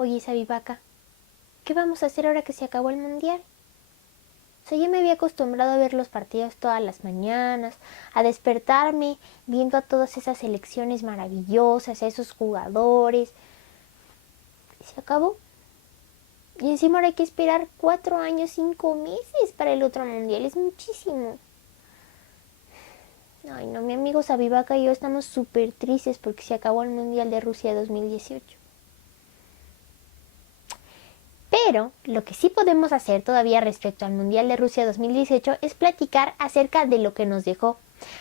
Oye, Sabivaca, ¿qué vamos a hacer ahora que se acabó el mundial? O sea, yo me había acostumbrado a ver los partidos todas las mañanas, a despertarme viendo a todas esas selecciones maravillosas, a esos jugadores. Y se acabó. Y encima ahora hay que esperar 4 años, 5 meses para el otro mundial. Es muchísimo. Ay, no, mi amigo Sabivaca y yo estamos súper tristes porque se acabó el mundial de Rusia 2018. Pero lo que sí podemos hacer todavía respecto al Mundial de Rusia 2018 es platicar acerca de lo que nos dejó.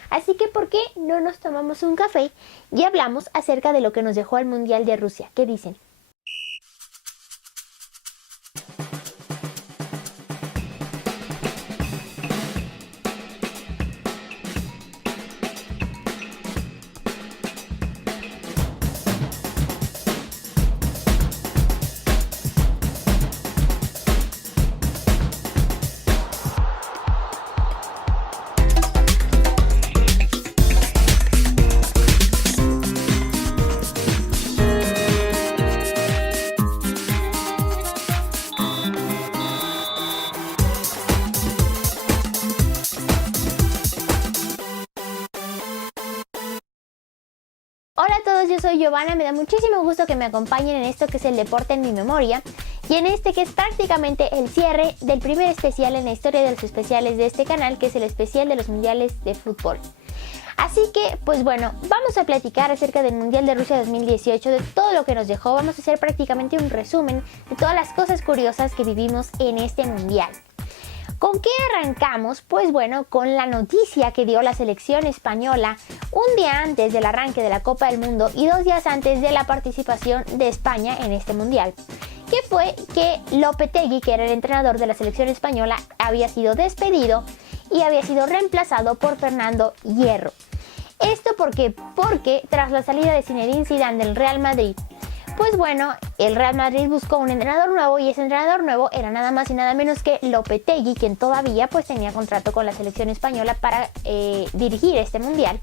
Así que, ¿por qué no nos tomamos un café y hablamos acerca de lo que nos dejó el Mundial de Rusia? ¿Qué dicen? Hola a todos, yo soy Giovanna, me da muchísimo gusto que me acompañen en esto que es el deporte en mi memoria y en este que es prácticamente el cierre del primer especial en la historia de los especiales de este canal, que es el especial de los mundiales de fútbol. Así que, pues bueno, vamos a platicar acerca del Mundial de Rusia 2018, de todo lo que nos dejó. Vamos a hacer prácticamente un resumen de todas las cosas curiosas que vivimos en este mundial. ¿Con qué arrancamos? Pues bueno, con la noticia que dio la selección española un día antes del arranque de la Copa del Mundo y 2 días antes de la participación de España en este mundial, que fue que Lopetegui, que era el entrenador de la selección española, había sido despedido y había sido reemplazado por Fernando Hierro. Esto porque tras la salida de Zinedine Zidane del Real Madrid, pues bueno, el Real Madrid buscó un entrenador nuevo y ese entrenador nuevo era nada más y nada menos que Lopetegui, quien todavía pues tenía contrato con la selección española para dirigir este mundial.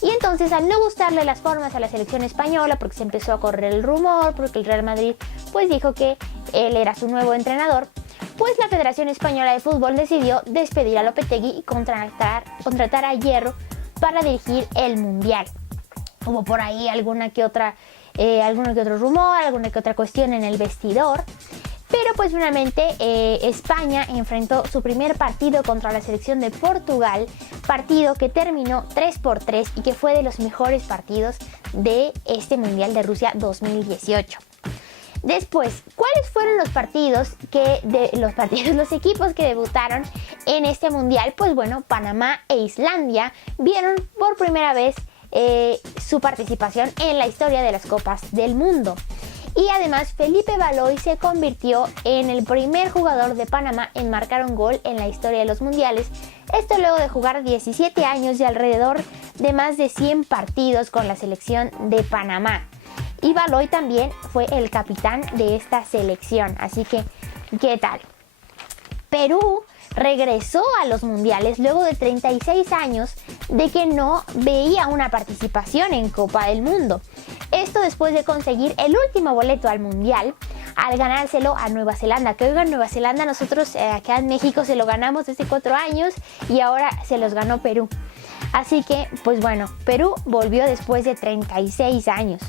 Y entonces, al no gustarle las formas a la selección española, porque se empezó a correr el rumor, porque el Real Madrid pues dijo que él era su nuevo entrenador, pues la Federación Española de Fútbol decidió despedir a Lopetegui y contratar a Hierro para dirigir el mundial. Hubo por ahí alguno que otro rumor, alguna que otra cuestión en el vestidor, pero pues finalmente España enfrentó su primer partido contra la selección de Portugal, partido que terminó 3-3 y que fue de los mejores partidos de este Mundial de Rusia 2018. Después, ¿cuáles fueron los equipos que debutaron en este mundial? Pues bueno, Panamá e Islandia vieron por primera vez su participación en la historia de las Copas del Mundo. Y además, Felipe Baloy se convirtió en el primer jugador de Panamá en marcar un gol en la historia de los mundiales. Esto luego de jugar 17 años y alrededor de más de 100 partidos con la selección de Panamá. Y Baloy también fue el capitán de esta selección. Así que, ¿qué tal? Perú regresó a los mundiales luego de 36 años de que no veía una participación en Copa del Mundo. Esto después de conseguir el último boleto al mundial al ganárselo a Nueva Zelanda. Que oigan, Nueva Zelanda nosotros acá en México se lo ganamos hace 4 años y ahora se los ganó Perú. Así que, pues bueno, Perú volvió después de 36 años.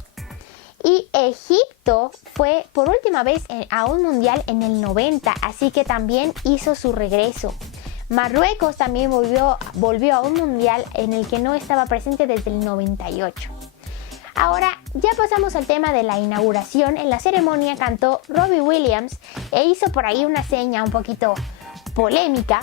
Y Egipto fue por última vez a un mundial en el 90, así que también hizo su regreso. Marruecos también volvió a un mundial en el que no estaba presente desde el 98. Ahora ya pasamos al tema de la inauguración. En la ceremonia cantó Robbie Williams e hizo por ahí una seña un poquito polémica.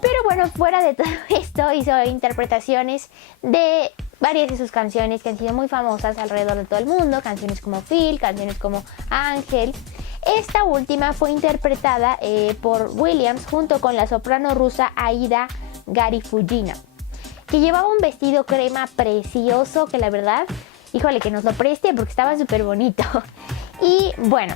Pero bueno, fuera de todo esto, hizo interpretaciones de varias de sus canciones que han sido muy famosas alrededor de todo el mundo, canciones como Phil, canciones como Ángel. Esta última fue interpretada por Williams junto con la soprano rusa Aida Garifulina, que llevaba un vestido crema precioso que la verdad, híjole, que nos lo preste porque estaba súper bonito. Y bueno,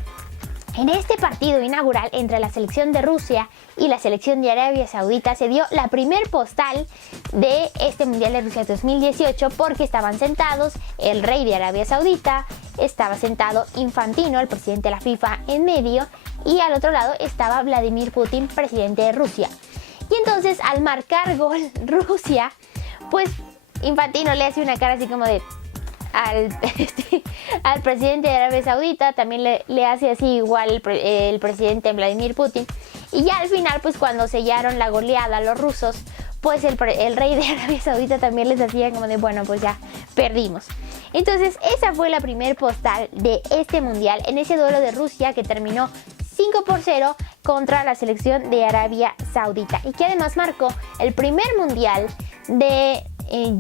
en este partido inaugural entre la selección de Rusia y la selección de Arabia Saudita se dio la primer postal de este Mundial de Rusia 2018 porque estaban sentados el rey de Arabia Saudita, estaba sentado Infantino, el presidente de la FIFA, en medio, y al otro lado estaba Vladimir Putin, presidente de Rusia. Y entonces, al marcar gol Rusia, pues Infantino le hace una cara así como de al presidente de Arabia Saudita, también le hace así igual el presidente Vladimir Putin. Y ya al final, pues cuando sellaron la goleada a los rusos, pues el rey de Arabia Saudita también les hacía como de, bueno, pues ya perdimos. Entonces esa fue la primer postal de este mundial, en ese duelo de Rusia que terminó 5-0 contra la selección de Arabia Saudita, y que además marcó el primer mundial de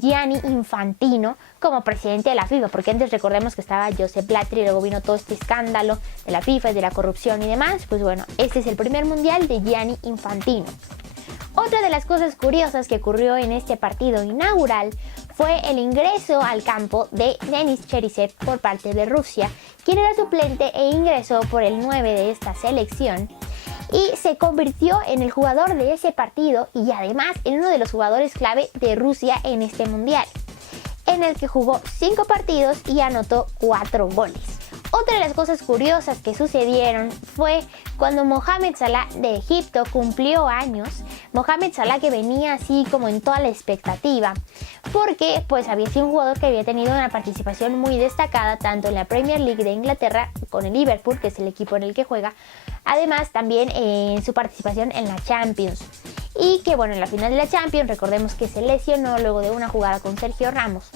Gianni Infantino como presidente de la FIFA, porque antes recordemos que estaba Josep Blatter y luego vino todo este escándalo de la FIFA y de la corrupción y demás. Pues bueno, este es el primer mundial de Gianni Infantino. Otra de las cosas curiosas que ocurrió en este partido inaugural fue el ingreso al campo de Denis Cherisev por parte de Rusia, quien era suplente e ingresó por el 9 de esta selección, y se convirtió en el jugador de ese partido y además en uno de los jugadores clave de Rusia en este mundial, en el que jugó 5 partidos y anotó 4 goles. Otra de las cosas curiosas que sucedieron fue cuando Mohamed Salah de Egipto cumplió años. Mohamed Salah, que venía así como en toda la expectativa, porque pues había sido un jugador que había tenido una participación muy destacada tanto en la Premier League de Inglaterra con el Liverpool, que es el equipo en el que juega, además también en su participación en la Champions. Y que bueno, en la final de la Champions recordemos que se lesionó luego de una jugada con Sergio Ramos.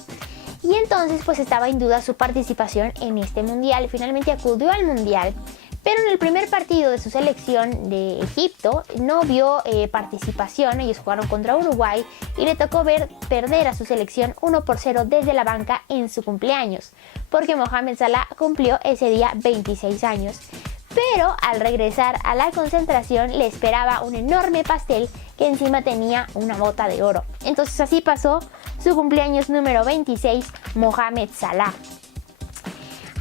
Y entonces pues estaba en duda su participación en este mundial. Finalmente acudió al mundial, pero en el primer partido de su selección de Egipto no vio participación. Ellos jugaron contra Uruguay y le tocó ver perder a su selección 1-0 desde la banca en su cumpleaños, porque Mohamed Salah cumplió ese día 26 años. Pero al regresar a la concentración le esperaba un enorme pastel que encima tenía una bota de oro. Entonces así pasó su cumpleaños número 26, Mohamed Salah.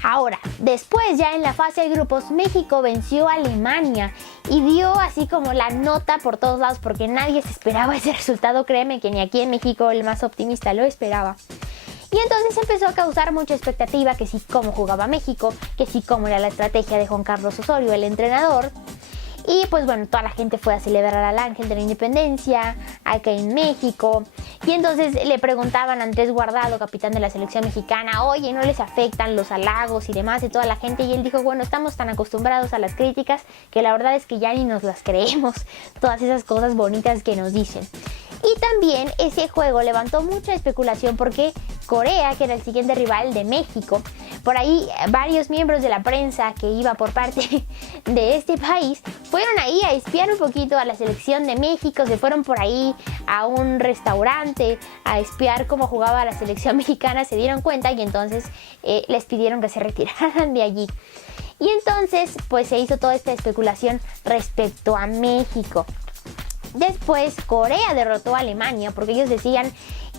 Ahora, después ya en la fase de grupos, México venció a Alemania y dio así como la nota por todos lados, porque nadie se esperaba ese resultado. Créeme que ni aquí en México el más optimista lo esperaba. Y entonces empezó a causar mucha expectativa, que sí cómo jugaba México, que sí cómo era la estrategia de Juan Carlos Osorio, el entrenador. Y pues bueno, toda la gente fue a celebrar al Ángel de la Independencia acá en México. Y entonces le preguntaban a Andrés Guardado, capitán de la selección mexicana, oye, ¿no les afectan los halagos y demás de toda la gente? Y él dijo, bueno, estamos tan acostumbrados a las críticas que la verdad es que ya ni nos las creemos, todas esas cosas bonitas que nos dicen. Y también ese juego levantó mucha especulación porque Corea, que era el siguiente rival de México, por ahí varios miembros de la prensa que iba por parte de este país fueron ahí a espiar un poquito a la selección de México, se fueron por ahí a un restaurante a espiar cómo jugaba la selección mexicana, se dieron cuenta y entonces les pidieron que se retiraran de allí. Y entonces pues se hizo toda esta especulación respecto a México. Después Corea derrotó a Alemania porque ellos decían,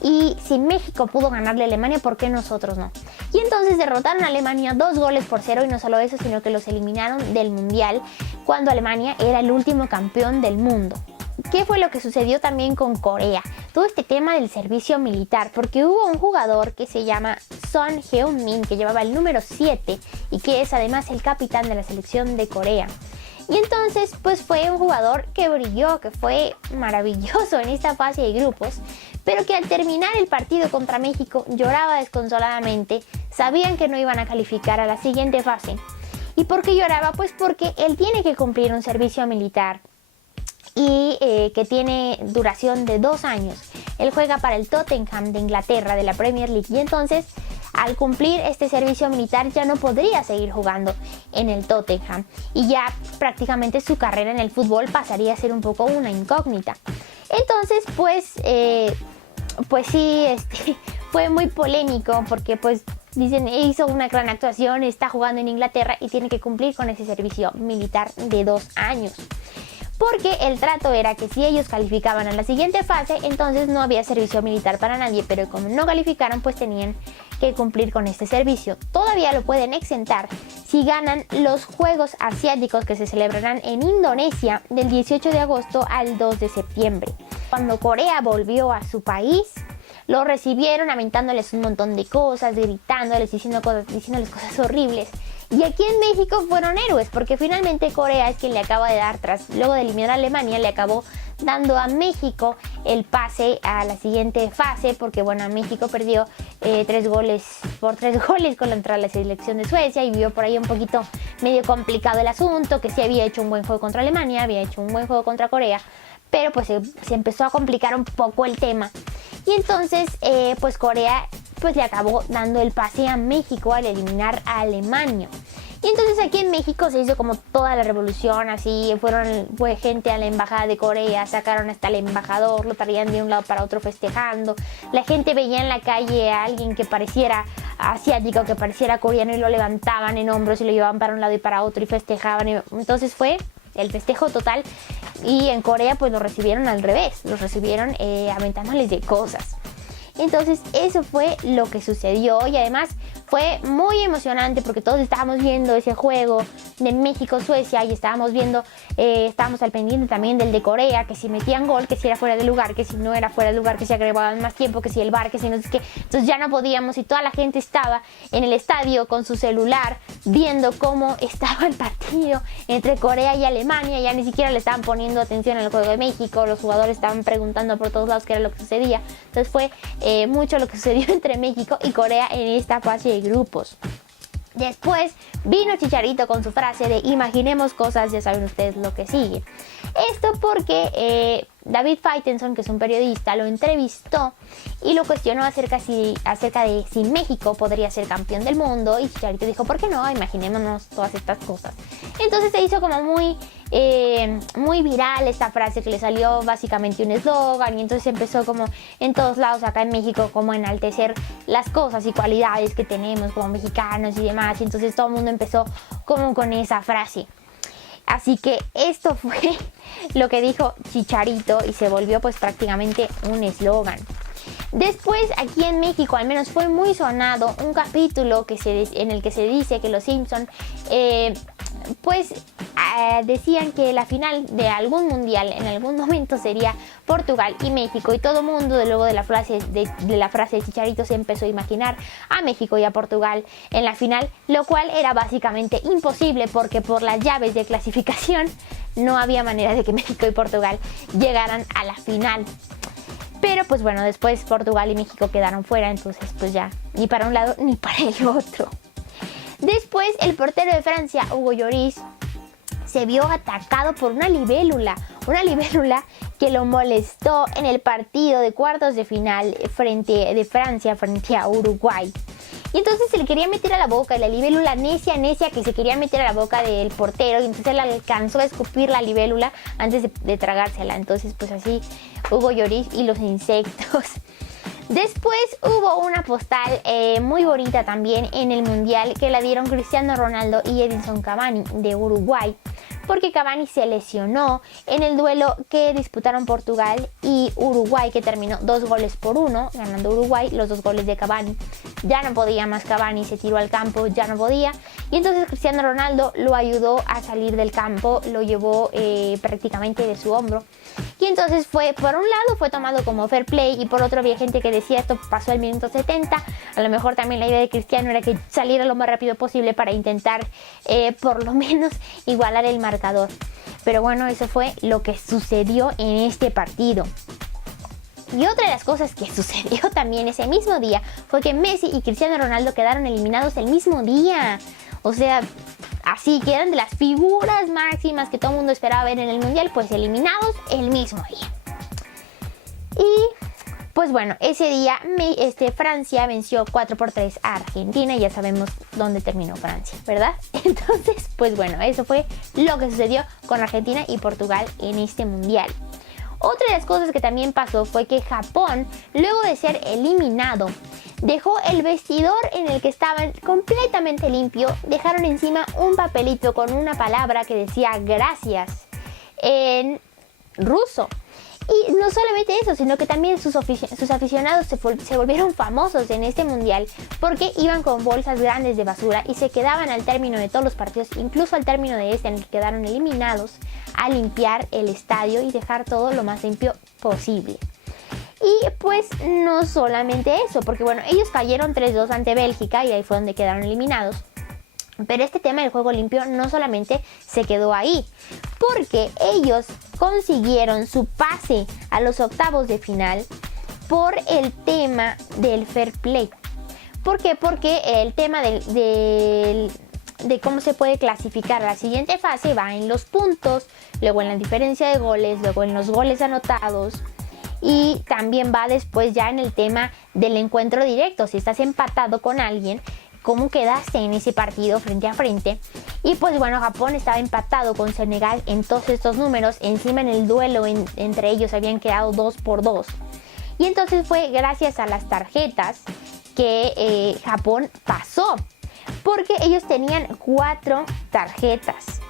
y si México pudo ganarle a Alemania, ¿por qué nosotros no? Y entonces derrotaron a Alemania 2-0, y no solo eso, sino que los eliminaron del mundial cuando Alemania era el último campeón del mundo. ¿Qué fue lo que sucedió también con Corea? Todo este tema del servicio militar, porque hubo un jugador que se llama Son Heung-min, que llevaba el número 7 y que es además el capitán de la selección de Corea. Y entonces pues fue un jugador que brilló, que fue maravilloso en esta fase de grupos, pero que al terminar el partido contra México lloraba desconsoladamente. Sabían que no iban a calificar a la siguiente fase. ¿Y por qué lloraba? Pues porque él tiene que cumplir un servicio militar y que tiene duración de 2 años. Él juega para el Tottenham de Inglaterra, de la Premier League, y entonces al cumplir este servicio militar ya no podría seguir jugando en el Tottenham y ya prácticamente su carrera en el fútbol pasaría a ser un poco una incógnita. Entonces pues sí, fue muy polémico porque pues dicen, hizo una gran actuación, está jugando en Inglaterra y tiene que cumplir con ese servicio militar de 2 años. Porque el trato era que si ellos calificaban a la siguiente fase, entonces no había servicio militar para nadie, pero como no calificaron, pues tenían que cumplir con este servicio. Todavía lo pueden exentar si ganan los Juegos Asiáticos que se celebrarán en Indonesia del 18 de agosto al 2 de septiembre. Cuando Corea volvió a su país, lo recibieron aventándoles un montón de cosas, gritándoles, diciéndoles cosas horribles. Y aquí en México fueron héroes, porque finalmente Corea es quien le acaba de dar, luego de eliminar a Alemania, le acabó dando a México el pase a la siguiente fase, porque bueno, México perdió 3 goles contra la selección de Suecia y vio por ahí un poquito medio complicado el asunto, que sí había hecho un buen juego contra Alemania, había hecho un buen juego contra Corea, pero pues se empezó a complicar un poco el tema. Y entonces pues Corea pues le acabó dando el pase a México al eliminar a Alemania. Y entonces aquí en México se hizo como toda la revolución, así fue gente a la embajada de Corea, sacaron hasta el embajador, lo traían de un lado para otro festejando. La gente veía en la calle a alguien que pareciera asiático, que pareciera coreano y lo levantaban en hombros y lo llevaban para un lado y para otro y festejaban. Entonces fue el festejo total y en Corea pues lo recibieron al revés, los recibieron aventándoles de cosas. Entonces eso fue lo que sucedió y además fue muy emocionante porque todos estábamos viendo ese juego de México-Suecia y estábamos al pendiente también del de Corea, que si metían gol, que si era fuera de lugar, que si no era fuera de lugar, que si agregaban más tiempo, que si el VAR, que si no sé qué. Entonces ya no podíamos y toda la gente estaba en el estadio con su celular viendo cómo estaba el partido entre Corea y Alemania. Ya ni siquiera le estaban poniendo atención al juego de México, los jugadores estaban preguntando por todos lados qué era lo que sucedía. Entonces fue mucho lo que sucedió entre México y Corea en esta fase de grupos. Después vino Chicharito con su frase de imaginemos cosas, ya saben ustedes lo que sigue. Esto porque David Faitelson, que es un periodista, lo entrevistó y lo cuestionó acerca de si México podría ser campeón del mundo y Chicharito dijo, ¿por qué no? Imaginémonos todas estas cosas. Entonces se hizo como muy viral esta frase que le salió básicamente un eslogan y entonces empezó como en todos lados acá en México como a enaltecer las cosas y cualidades que tenemos como mexicanos y demás y entonces todo el mundo empezó como con esa frase. Así que esto fue lo que dijo Chicharito y se volvió pues prácticamente un eslogan. Después aquí en México al menos fue muy sonado un capítulo en el que se dice que los Simpson decían que la final de algún mundial en algún momento sería Portugal y México y todo mundo luego de la frase de Chicharito se empezó a imaginar a México y a Portugal en la final, lo cual era básicamente imposible porque por las llaves de clasificación no había manera de que México y Portugal llegaran a la final. Pero pues bueno, después Portugal y México quedaron fuera, entonces pues ya ni para un lado ni para el otro. Después el portero de Francia, Hugo Lloris, se vio atacado por una libélula que lo molestó en el partido de cuartos de final de Francia frente a Uruguay. Y entonces se le quería meter a la boca, y la libélula necia que se quería meter a la boca del portero, y entonces él alcanzó a escupir la libélula antes de tragársela. Entonces pues así Hugo Lloris y los insectos. Después hubo una postal muy bonita también en el Mundial que la dieron Cristiano Ronaldo y Edinson Cavani de Uruguay, porque Cavani se lesionó en el duelo que disputaron Portugal y Uruguay, que terminó 2-1, ganando Uruguay, los 2 goles de Cavani. Ya no podía más Cavani, se tiró al campo, ya no podía, y entonces Cristiano Ronaldo lo ayudó a salir del campo, lo llevó prácticamente de su hombro. Y entonces por un lado fue tomado como fair play y por otro había gente que decía esto pasó al minuto 70. A lo mejor también la idea de Cristiano era que saliera lo más rápido posible para intentar por lo menos igualar el marcador. Pero bueno, eso fue lo que sucedió en este partido. Y otra de las cosas que sucedió también ese mismo día fue que Messi y Cristiano Ronaldo quedaron eliminados el mismo día. O sea, así que eran de las figuras máximas que todo el mundo esperaba ver en el Mundial, pues eliminados el mismo día. Y pues bueno, ese día Francia venció 4-3 a Argentina y ya sabemos dónde terminó Francia, ¿verdad? Entonces, pues bueno, eso fue lo que sucedió con Argentina y Portugal en este Mundial. Otra de las cosas que también pasó fue que Japón, luego de ser eliminado, dejó el vestidor en el que estaban completamente limpio, dejaron encima un papelito con una palabra que decía gracias en ruso. Y no solamente eso, sino que también sus aficionados se volvieron famosos en este mundial porque iban con bolsas grandes de basura y se quedaban al término de todos los partidos, incluso al término de en el que quedaron eliminados, a limpiar el estadio y dejar todo lo más limpio posible. Y Y pues no solamente eso, porque bueno, ellos cayeron 3-2 ante Bélgica y ahí fue donde quedaron eliminados. Pero este tema del juego limpio no solamente se quedó ahí, porque ellos consiguieron su pase a los octavos de final por el tema del fair play. ¿Por qué? Porque el tema de cómo se puede clasificar la siguiente fase va en los puntos, luego en la diferencia de goles, luego en los goles anotados. Y también va después ya en el tema del encuentro directo. Si estás empatado con alguien, ¿cómo quedaste en ese partido frente a frente? Y pues bueno, Japón estaba empatado con Senegal en todos estos números. Encima en el duelo entre ellos habían quedado 2-2. Y entonces fue gracias a las tarjetas que Japón pasó. Porque ellos tenían 4 tarjetas.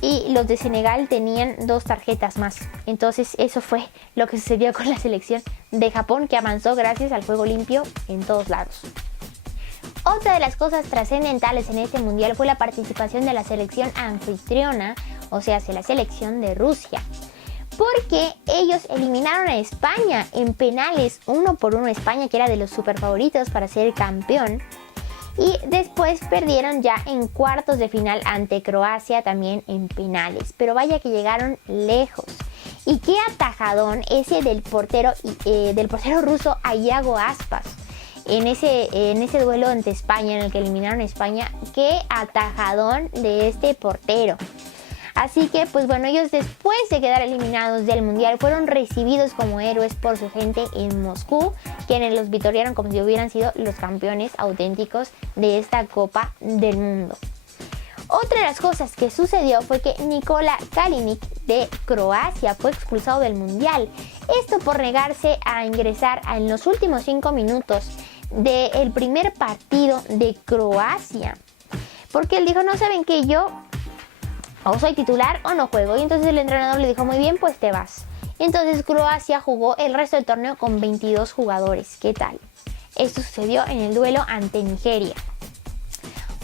Y los de Senegal tenían 2 tarjetas más. Entonces eso fue lo que sucedió con la selección de Japón, que avanzó gracias al juego limpio en todos lados. Otra de las cosas trascendentales en este mundial fue la participación de la selección anfitriona, o sea, la selección de Rusia. Porque ellos eliminaron a España en penales, 1-1 España, que era de los super favoritos para ser campeón. Y después perdieron ya en cuartos de final ante Croacia, también en penales. Pero vaya que llegaron lejos. Y qué atajadón ese del portero ruso Iago Aspas. En ese duelo ante España, en el que eliminaron a España. Qué atajadón de este portero. Así que pues bueno, ellos después de quedar eliminados del mundial fueron recibidos como héroes por su gente en Moscú, quienes los vitorearon como si hubieran sido los campeones auténticos de esta Copa del Mundo. Otra de las cosas que sucedió fue que Nikola Kalinic de Croacia fue expulsado del mundial. Esto por negarse a ingresar en los últimos 5 minutos del primer partido de Croacia. Porque él dijo, no saben que yo o soy titular o no juego. Y entonces el entrenador le dijo, muy bien, pues te vas. Entonces Croacia jugó el resto del torneo con 22 jugadores. ¿Qué tal? Esto sucedió en el duelo ante Nigeria.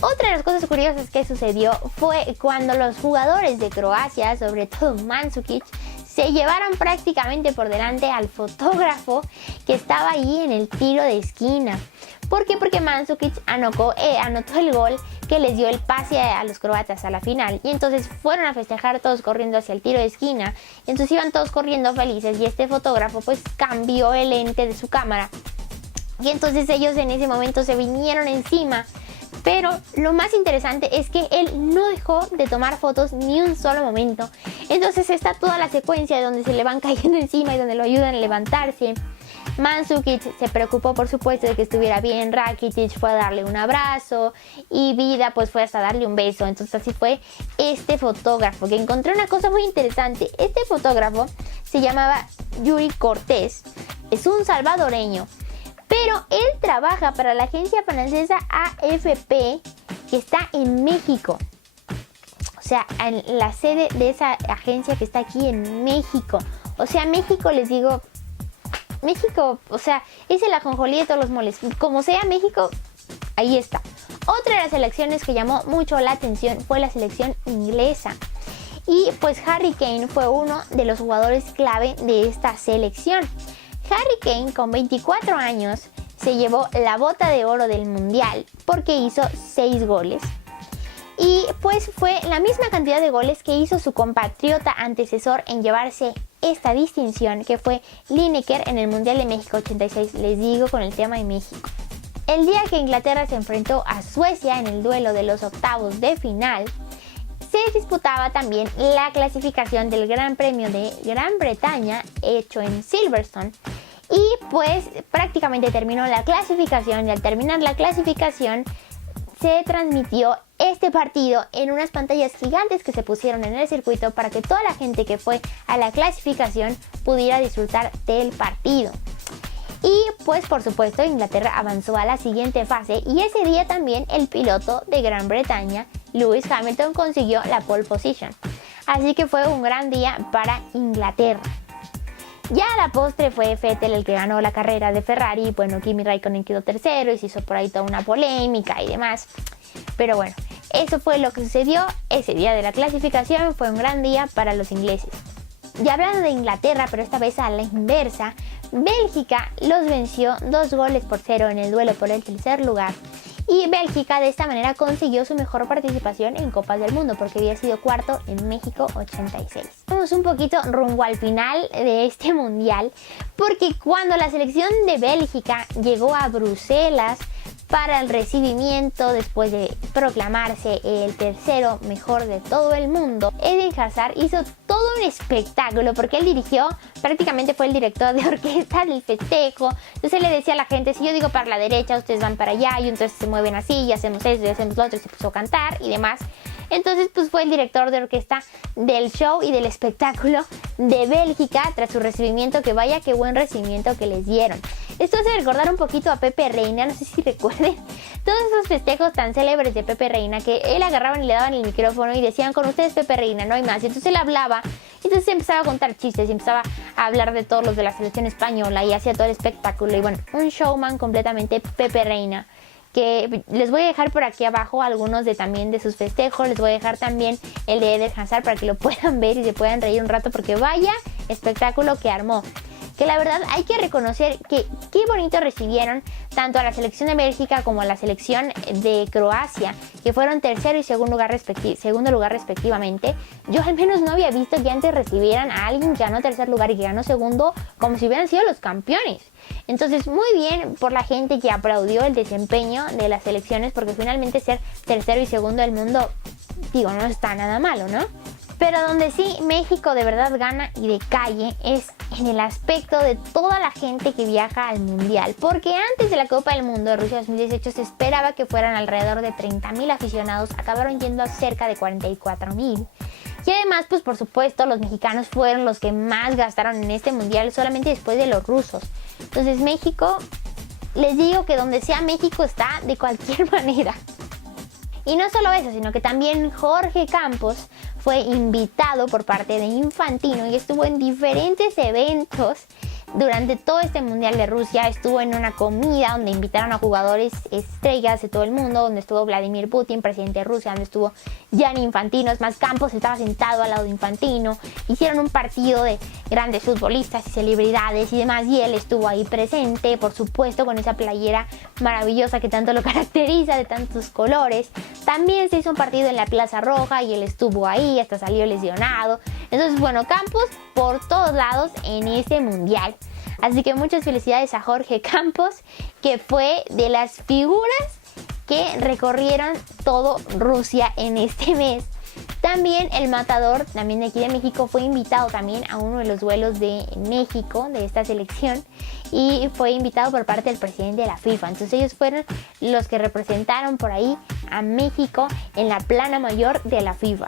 Otra de las cosas curiosas que sucedió fue cuando los jugadores de Croacia, sobre todo Mandžukić, se llevaron prácticamente por delante al fotógrafo que estaba ahí en el tiro de esquina. ¿Por qué? Porque Mandžukić anotó el gol que les dio el pase a los croatas a la final. Y entonces fueron a festejar todos corriendo hacia el tiro de esquina. Y entonces iban todos corriendo felices y este fotógrafo pues cambió el lente de su cámara. Y entonces ellos en ese momento se vinieron encima. Pero lo más interesante es que él no dejó de tomar fotos ni un solo momento. Entonces está toda la secuencia de donde se le van cayendo encima y donde lo ayudan a levantarse. Mandžukić se preocupó por supuesto de que estuviera bien, Rakitic fue a darle un abrazo y Vida pues fue hasta darle un beso. Entonces así fue este fotógrafo, que encontré una cosa muy interesante. Este fotógrafo se llamaba Yuri Cortés, es un salvadoreño, pero él trabaja para la agencia francesa AFP, que está en México. O sea, en la sede de esa agencia que está aquí en México. O sea, México, les digo, México, o sea, es el ajonjolí de todos los moles. Como sea México, ahí está. Otra de las selecciones que llamó mucho la atención fue la selección inglesa. Y pues Harry Kane fue uno de los jugadores clave de esta selección. Harry Kane, con 24 años, se llevó la bota de oro del mundial porque hizo 6 goles. Y pues fue la misma cantidad de goles que hizo su compatriota antecesor en llevarse esta distinción, que fue Lineker en el Mundial de México 86. Les digo con el tema de México. El día que Inglaterra se enfrentó a Suecia en el duelo de los octavos de final, se disputaba también la clasificación del Gran Premio de Gran Bretaña hecho en Silverstone. Y pues prácticamente terminó la clasificación y al terminar la clasificación se transmitió este partido en unas pantallas gigantes que se pusieron en el circuito para que toda la gente que fue a la clasificación pudiera disfrutar del partido. Y pues por supuesto Inglaterra avanzó a la siguiente fase y ese día también el piloto de Gran Bretaña, Lewis Hamilton, consiguió la pole position. Así que fue un gran día para Inglaterra. Ya a la postre fue Vettel el que ganó la carrera de Ferrari. Bueno, Kimi Raikkonen quedó tercero y se hizo por ahí toda una polémica y demás. Pero bueno, eso fue lo que sucedió ese día de la clasificación. Fue un gran día para los ingleses. Y hablando de Inglaterra, pero esta vez a la inversa, Bélgica los venció 2-0 en el duelo por el tercer lugar. Y Bélgica de esta manera consiguió su mejor participación en Copas del Mundo porque había sido cuarto en México 86. Vamos un poquito rumbo al final de este mundial porque cuando la selección de Bélgica llegó a Bruselas para el recibimiento después de proclamarse el tercero mejor de todo el mundo, Eden Hazard hizo todo un espectáculo porque él dirigió, prácticamente fue el director de orquesta del festejo. Entonces le decía a la gente, si yo digo para la derecha, ustedes van para allá, y entonces se mueven así, y hacemos eso, y hacemos lo otro, y se puso a cantar y demás. Entonces pues fue el director de orquesta del show y del espectáculo de Bélgica tras su recibimiento, que vaya qué buen recibimiento que les dieron. Esto hace recordar un poquito a Pepe Reina, no sé si recuerden todos esos festejos tan célebres de Pepe Reina, que él agarraban y le daban el micrófono y decían, con ustedes Pepe Reina, no hay más. Y entonces él hablaba, entonces empezaba a contar chistes y empezaba a hablar de todos los de la selección española y hacía todo el espectáculo. Y bueno, un showman completamente Pepe Reina, que les voy a dejar por aquí abajo algunos también de sus festejos. Les voy a dejar también el de Eden Hazard para que lo puedan ver y se puedan reír un rato, porque vaya espectáculo que armó. Que la verdad hay que reconocer que qué bonito recibieron tanto a la selección de Bélgica como a la selección de Croacia, que fueron tercero y segundo lugar respectivamente. Yo al menos no había visto que antes recibieran a alguien que ganó tercer lugar y que ganó segundo como si hubieran sido los campeones. Entonces muy bien por la gente que aplaudió el desempeño de las selecciones, porque finalmente ser tercero y segundo del mundo, digo, no está nada malo, ¿no? Pero donde sí México de verdad gana y de calle es en el aspecto de toda la gente que viaja al Mundial. Porque antes de la Copa del Mundo de Rusia 2018 se esperaba que fueran alrededor de 30,000 aficionados, acabaron yendo a cerca de 44,000. Y además, pues por supuesto, los mexicanos fueron los que más gastaron en este Mundial, solamente después de los rusos. Entonces México, les digo que donde sea México está de cualquier manera. Y no solo eso, sino que también Jorge Campos fue invitado por parte de Infantino y estuvo en diferentes eventos durante todo este Mundial de Rusia. Estuvo en una comida donde invitaron a jugadores estrellas de todo el mundo, donde estuvo Vladimir Putin, presidente de Rusia, donde estuvo Gianni Infantino. Es más, Campos estaba sentado al lado de Infantino. Hicieron un partido de grandes futbolistas y celebridades y demás, y él estuvo ahí presente, por supuesto, con esa playera maravillosa que tanto lo caracteriza, de tantos colores. También se hizo un partido en la Plaza Roja y él estuvo ahí, hasta salió lesionado. Entonces, bueno, Campos por todos lados en este Mundial. Así que muchas felicidades a Jorge Campos, que fue de las figuras que recorrieron todo Rusia en este mes. También el Matador, también de aquí de México, fue invitado también a uno de los duelos de México, de esta selección, y fue invitado por parte del presidente de la FIFA. Entonces ellos fueron los que representaron por ahí a México en la plana mayor de la FIFA.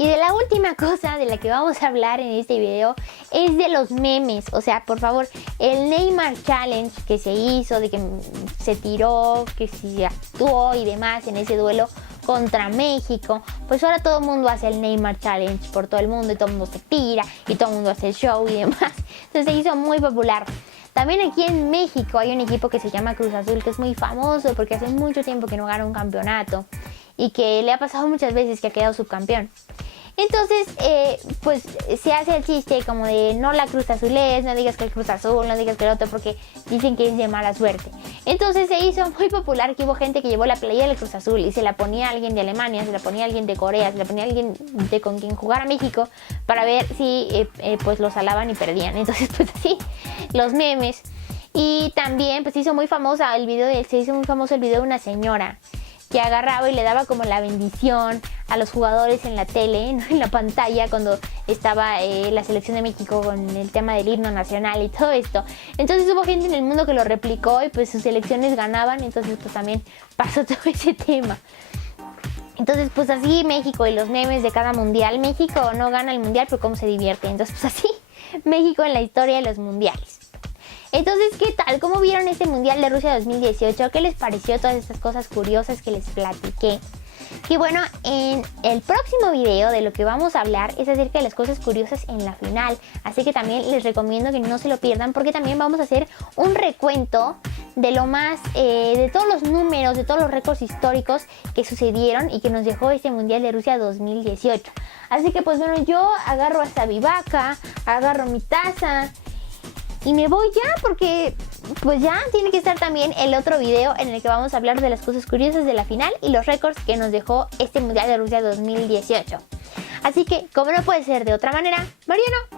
Y de la última cosa de la que vamos a hablar en este video es de los memes. O sea, por favor, el Neymar Challenge que se hizo, de que se tiró, que se actuó y demás en ese duelo contra México, pues ahora todo el mundo hace el Neymar Challenge por todo el mundo y todo el mundo se tira y todo el mundo hace el show y demás. Entonces se hizo muy popular. También aquí en México hay un equipo que se llama Cruz Azul, que es muy famoso porque hace mucho tiempo que no gana un campeonato y que le ha pasado muchas veces que ha quedado subcampeón. Entonces, pues se hace el chiste como de no la Cruz Azul es, no digas que el Cruz Azul, no digas que el otro, porque dicen que es de mala suerte. Entonces se hizo muy popular que hubo gente que llevó la playera del Cruz Azul y se la ponía a alguien de Alemania, se la ponía a alguien de Corea, se la ponía a alguien con quien jugara México para ver si pues los alaban y perdían. Entonces, pues así, los memes. Y también pues se hizo muy famoso el video de una señora que agarraba y le daba como la bendición a los jugadores en la tele, ¿no? En la pantalla, cuando estaba la selección de México con el tema del himno nacional y todo esto. Entonces hubo gente en el mundo que lo replicó y pues sus selecciones ganaban, entonces pues también pasó todo ese tema. Entonces pues así México y los memes de cada mundial. México no gana el mundial, pero cómo se divierte. Entonces pues así México en la historia de los mundiales. Entonces, ¿qué tal? ¿Cómo vieron este Mundial de Rusia 2018? ¿Qué les pareció todas estas cosas curiosas que les platiqué? Y bueno, en el próximo video de lo que vamos a hablar es acerca de las cosas curiosas en la final. Así que también les recomiendo que no se lo pierdan, porque también vamos a hacer un recuento de lo más, de todos los números, de todos los récords históricos que sucedieron y que nos dejó este Mundial de Rusia 2018. Así que pues bueno, yo agarro hasta mi vaca, agarro mi taza Y me voy ya porque pues ya tiene que estar también el otro video en el que vamos a hablar de las cosas curiosas de la final y los récords que nos dejó este Mundial de Rusia 2018. Así que, como no puede ser de otra manera, Mariano,